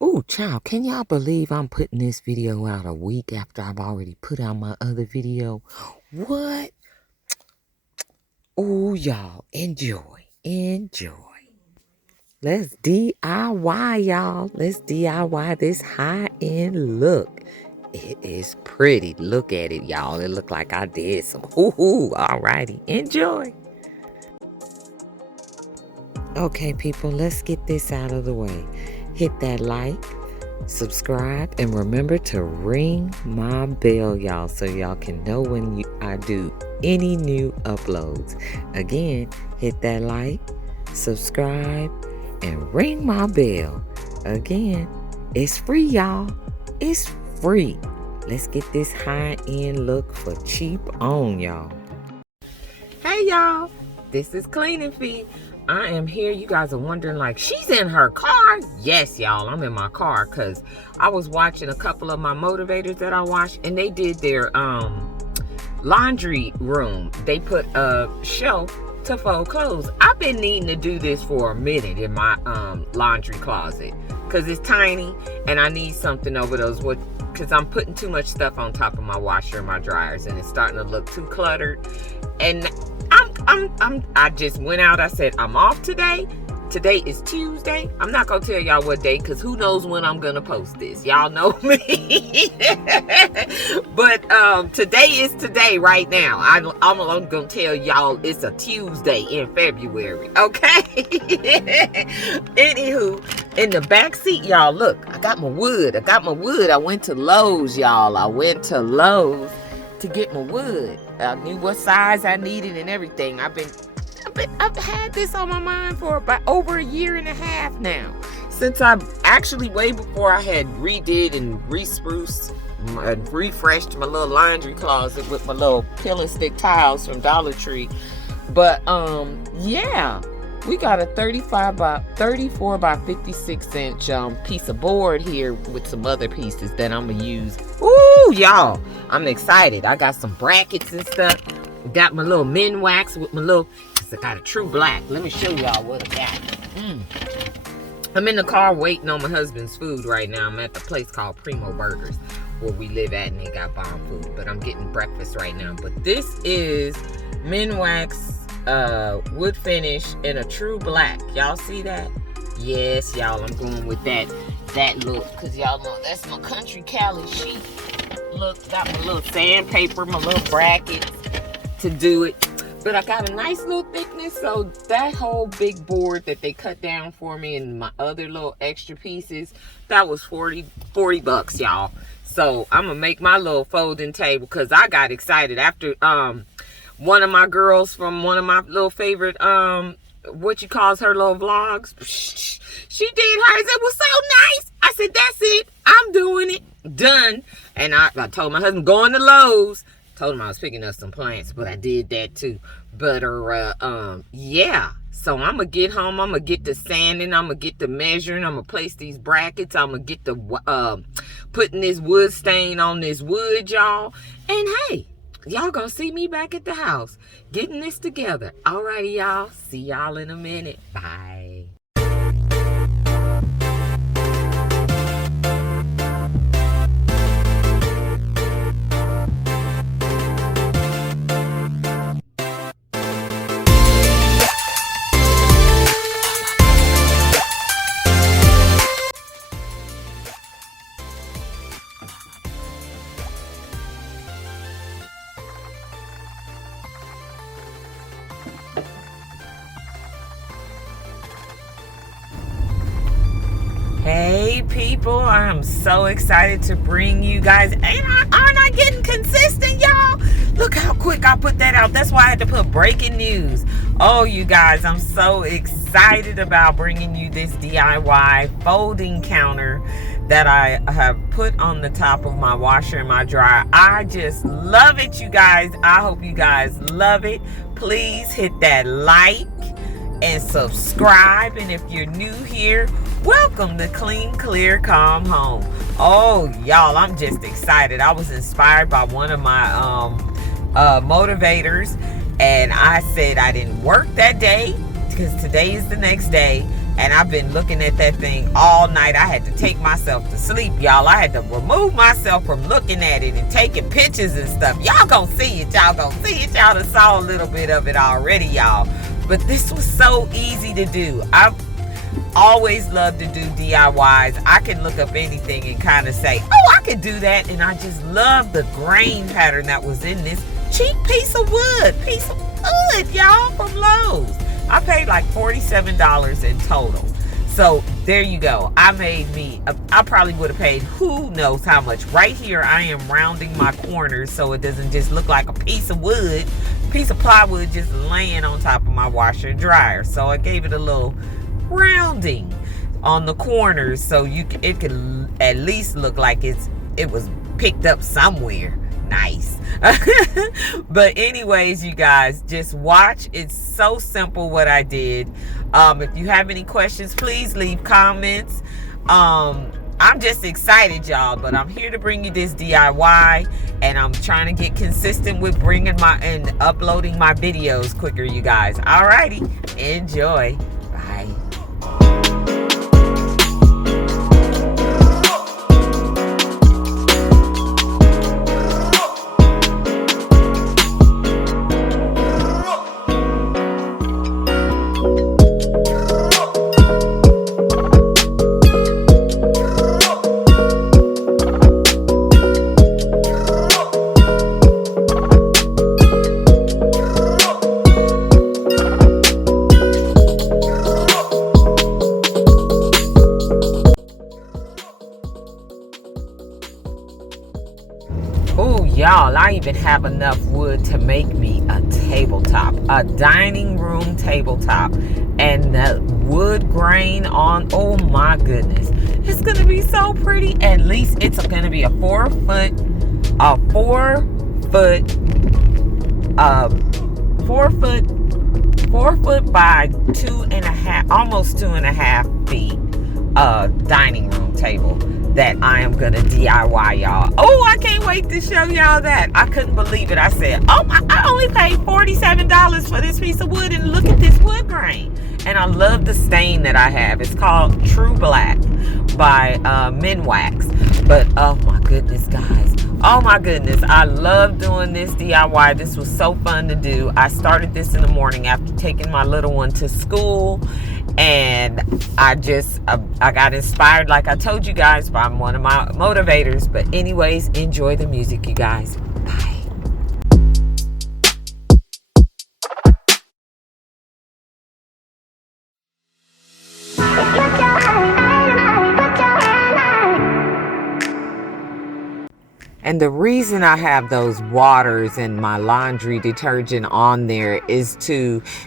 Ooh, child, can y'all believe I'm putting this video out a week after I've already put out my other video? What? Ooh, y'all, enjoy. Let's DIY, y'all. Let's DIY this high-end look. It is pretty. Look at it, y'all. It looked like I did some hoo-hoo. Alrighty, enjoy. Okay, people, let's get this out of the way. Hit that like, subscribe, and remember to ring my bell, y'all, so y'all can know when I do any new uploads. Again, hit that like, subscribe, and ring my bell. Again, it's free, y'all. It's free. Let's get this high-end look for cheap on, y'all. Hey, y'all. This is Cleaning Fee. I am here. You guys are wondering, like, she's in her car? Yes, y'all, I'm in my car because I was watching a couple of my motivators that I watched, and they did their laundry room. They put a shelf to fold clothes. I've been needing to do this for a minute in my laundry closet because it's tiny, and I need something over those because I'm putting too much stuff on top of my washer and my dryers, and it's starting to look too cluttered. And I just went out. I said, I'm off today. Today is Tuesday. I'm not going to tell y'all what day because who knows when I'm going to post this. Y'all know me. But today is today right now. I'm going to tell y'all it's a Tuesday in February. Okay? Anywho, in the back seat, y'all, look, I got my wood. I went to Lowe's, y'all. To get my wood. I knew what size I needed and everything. I've had this on my mind for about over a year and a half now. Since way before I had redid and re-spruced and refreshed my little laundry closet with my little peel and stick tiles from Dollar Tree. But yeah. We got a 34 by 56 inch piece of board here with some other pieces that I'm gonna use. Ooh, y'all, I'm excited. I got some brackets and stuff. Got my little Minwax with my little, I got a true black. Let me show y'all what I got. I'm in the car waiting on my husband's food right now. I'm at the place called Primo Burgers where we live at, and they got bomb food. But I'm getting breakfast right now. But this is Minwax wood finish in a true black. Y'all see that? Yes, y'all, I'm going with that look because y'all know that's my country Cali chic look. Got my little sandpaper, my little brackets to do it, but I got a nice little thickness, so that whole big board that they cut down for me and my other little extra pieces, that was 40 bucks, y'all. So I'm gonna make my little folding table because I got excited after one of my girls from one of my little favorite, what you calls her little vlogs, she did hers. It was so nice. I said, that's it. I'm doing it. Done. And I told my husband, going to Lowe's. Told him I was picking up some plants, but I did that too. But, yeah. So I'm going to get home. I'm going to get the sanding. I'm going to get the measuring. I'm going to place these brackets. I'm going to get the, putting this wood stain on this wood, y'all. And hey, y'all gonna see me back at the house getting this together. Alrighty, y'all. See y'all in a minute. Bye. Hey people, I'm so excited to bring you guys. Aren't I getting consistent, y'all? Look how quick I put that out. That's why I had to put breaking news. Oh, you guys, I'm so excited about bringing you this DIY folding counter that I have put on the top of my washer and my dryer. I just love it, you guys. I hope you guys love it. Please hit that like and subscribe, and if you're new here, welcome to Clean, Clear, Calm Home. Oh, y'all, I'm just excited. I was inspired by one of my motivators, and I said I didn't work that day because today is the next day, And I've been looking at that thing all night. I had to take myself to sleep, y'all. I had to remove myself from looking at it and taking pictures and stuff. Y'all gonna see it. Y'all gonna see it. Y'all done saw a little bit of it already, y'all. But this was so easy to do. I've always loved to do DIYs. I can look up anything and kind of say, oh, I could do that. And I just love the grain pattern that was in this cheap piece of wood, y'all, from Lowe's. I paid like $47 in total. So there you go. I probably would have paid who knows how much. Right here, I am rounding my corners so it doesn't just look like a piece of plywood just laying on top of my washer and dryer. So I gave it a little rounding on the corners so it could at least look like it was picked up somewhere. Nice. But anyways, you guys, just watch. It's so simple what I did. If you have any questions, please leave comments. I'm just excited, y'all, but I'm here to bring you this DIY, and I'm trying to get consistent with bringing and uploading my videos quicker, you guys. Alrighty, enjoy. Bye. Oh, y'all, I even have enough wood to make me a tabletop, a dining room tabletop. And the wood grain on, oh my goodness, it's gonna be so pretty. At least it's gonna be a 4 foot by 2.5, almost 2.5 feet dining room table that I am gonna DIY, y'all. Oh, I can't wait to show y'all that. I couldn't believe it. I said, oh my, I only paid $47 for this piece of wood, and look at this wood grain. And I love the stain that I have. It's called True Black by Minwax. But oh my goodness, guys. Oh my goodness, I love doing this DIY. This was so fun to do. I started this in the morning after taking my little one to school, and I got inspired, like I told you guys, by one of my motivators. But anyways, enjoy the music, you guys. Bye. And the reason I have those waters and my laundry detergent on there is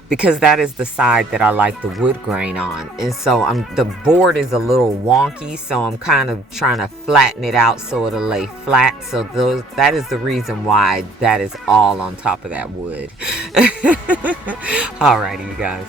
because that is the side that I like the wood grain on. And so the board is a little wonky, so I'm kind of trying to flatten it out so it'll lay flat. So that is the reason why that is all on top of that wood. Alrighty, you guys.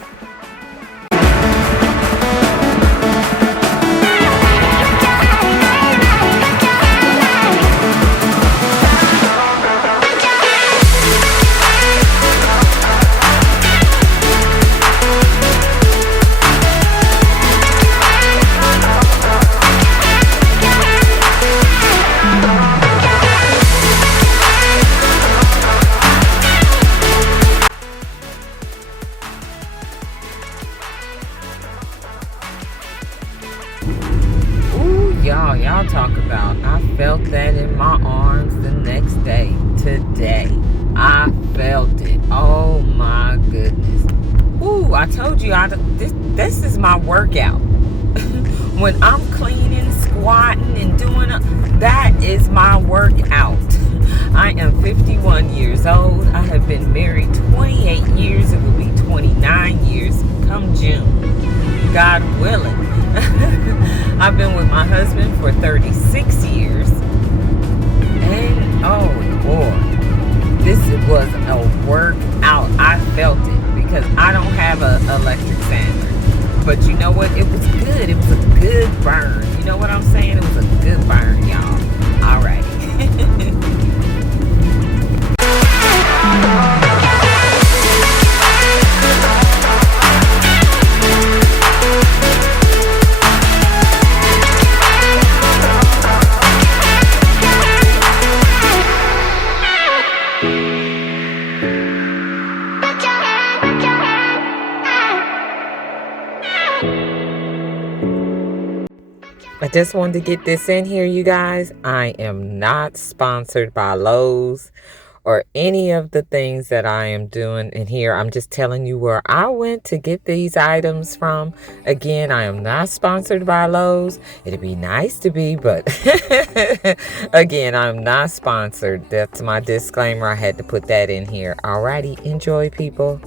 Y'all talk about, I felt that in my arms the next day. Today, I felt it. Oh my goodness. Ooh, I told you, this is my workout. When I'm cleaning, squatting, and doing that is my workout. I am 51 years old. I have been married 28 years. It will be 29 years come June, God willing. I've been with my husband for 36 years. And oh boy, this was a workout. I felt it because I don't have an electric sander. But you know what? It was good. It was a good burn. You know what I'm saying? It was a good burn, y'all. Alrighty. just wanted to get this in here, you guys. I am not sponsored by Lowe's or any of the things that I am doing in here. I'm just telling you where I went to get these items from. Again, I am not sponsored by Lowe's. It'd be nice to be, but again, I'm not sponsored. That's my disclaimer. I had to put that in here. Alrighty, enjoy, people.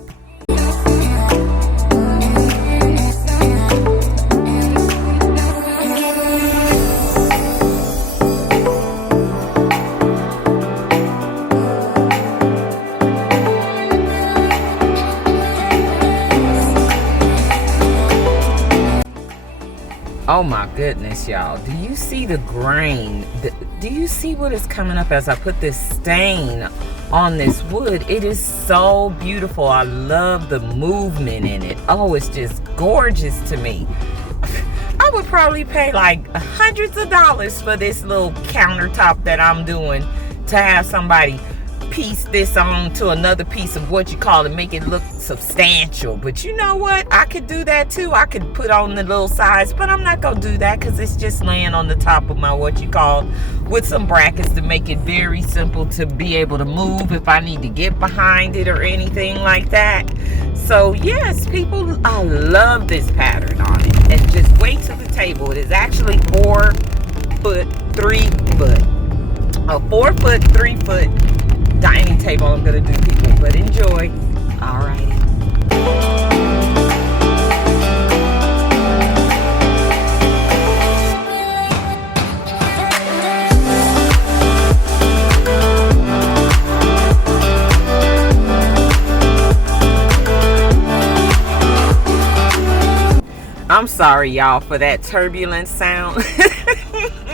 Oh my goodness, y'all. Do you see the grain? Do you see what is coming up as I put this stain on this wood? It is so beautiful. I love the movement in it. Oh, it's just gorgeous to me. I would probably pay like hundreds of dollars for this little countertop that I'm doing, to have somebody piece this on to another piece of what you call it, make it look substantial. But you know what, I could do that too. I could put on the little sides, but I'm not gonna do that because it's just laying on the top of my what you call, with some brackets to make it very simple to be able to move if I need to get behind it or anything like that. So yes, people, I love this pattern on it. And just wait till the table. It is actually 4 foot 3 foot, a 4 foot 3 foot dining table I'm gonna do, people, but enjoy. Alrighty. I'm sorry, y'all, for that turbulent sound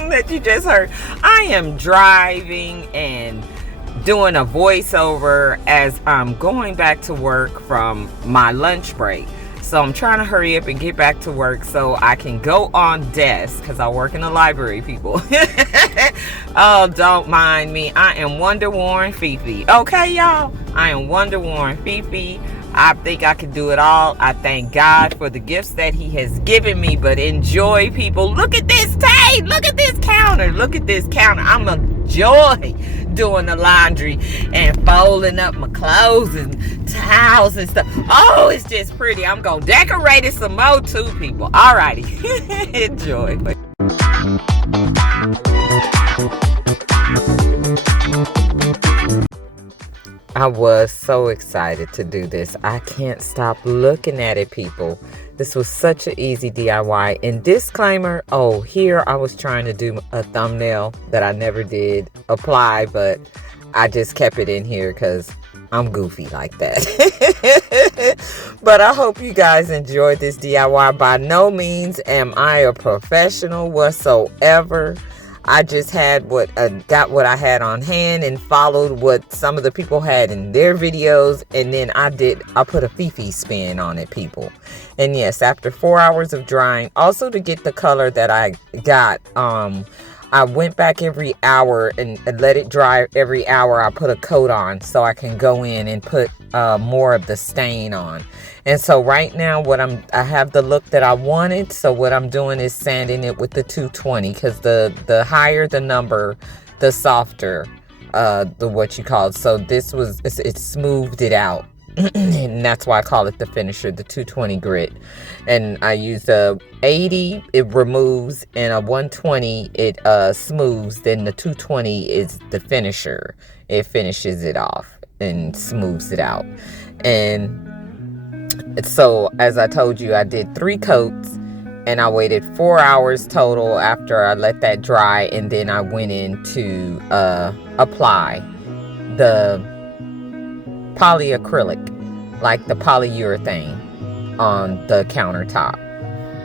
that you just heard. I am driving and doing a voiceover as I'm going back to work from my lunch break. So I'm trying to hurry up and get back to work so I can go on desk, because I work in the library, people. Oh, don't mind me. I am Wonder Warren Fifi. Okay, y'all? I am Wonder Warren Fifi. I think I can do it all. I thank God for the gifts that he has given me. But enjoy, people. Look at this tape. Look at this counter. Look at this counter. I'm a joy doing the laundry and folding up my clothes and towels and stuff. Oh, it's just pretty. I'm gonna decorate it some more too, people. Alrighty. Enjoy. I was so excited to do this. I can't stop looking at it, people. This was such an easy DIY. And disclaimer, oh, here I was trying to do a thumbnail that I never did apply, but I just kept it in here because I'm goofy like that. But I hope you guys enjoyed this DIY. By no means am I a professional whatsoever. I just had got what I had on hand and followed what some of the people had in their videos, and then I put a Fifi spin on it, people. And yes, after 4 hours of drying, also to get the color that I got, I went back every hour and let it dry. Every hour I put a coat on so I can go in and put more of the stain on. And so right now I have the look that I wanted. So what I'm doing is sanding it with the 220, because the higher the number, the softer the what you call it. So it smoothed it out. And that's why I call it the finisher, the 220 grit. And I use a 80, it removes, and a 120, it smooths. Then the 220 is the finisher. It finishes it off and smooths it out. And so as I told you, I did 3 coats, and I waited 4 hours total after I let that dry, and then I went in to apply the polyacrylic, like the polyurethane, on the countertop.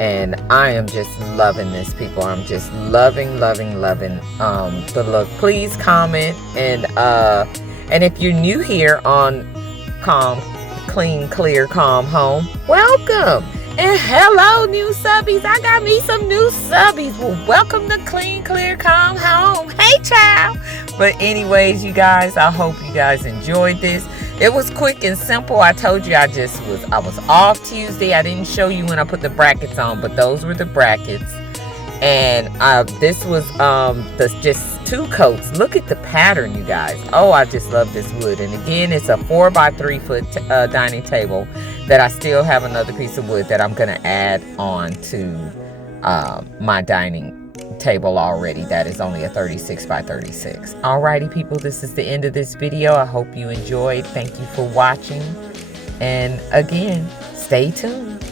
And I am just loving this, people. I'm just loving the look. Please comment, and if you're new here on Clean, Clear, Calm Home, welcome. And hello, new subbies. I got me some new subbies. Well, welcome to Clean, Clear, Calm Home. Hey, child. But anyways, you guys, I hope you guys enjoyed this. It was quick and simple. I told you I was off Tuesday. I didn't show you when I put the brackets on, but those were the brackets. And this was just 2 coats. Look at the pattern, you guys. Oh, I just love this wood. And again, it's a 4x3 foot dining table that I still have another piece of wood that I'm gonna add on to my dining table already. That is only a 36x36. Alrighty, people, this is the end of this video. I hope you enjoyed. Thank you for watching. And again, stay tuned.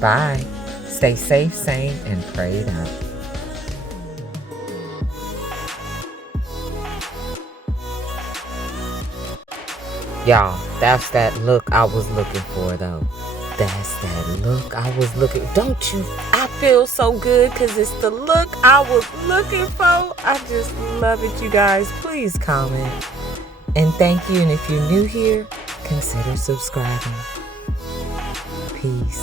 Bye. Stay safe, sane, and prayed up. Y'all, that's that look I was looking for, though. That's that look I was looking. Don't you? I feel so good because it's the look I was looking for. I just love it, you guys. Please comment. And thank you. And if you're new here, consider subscribing. Peace.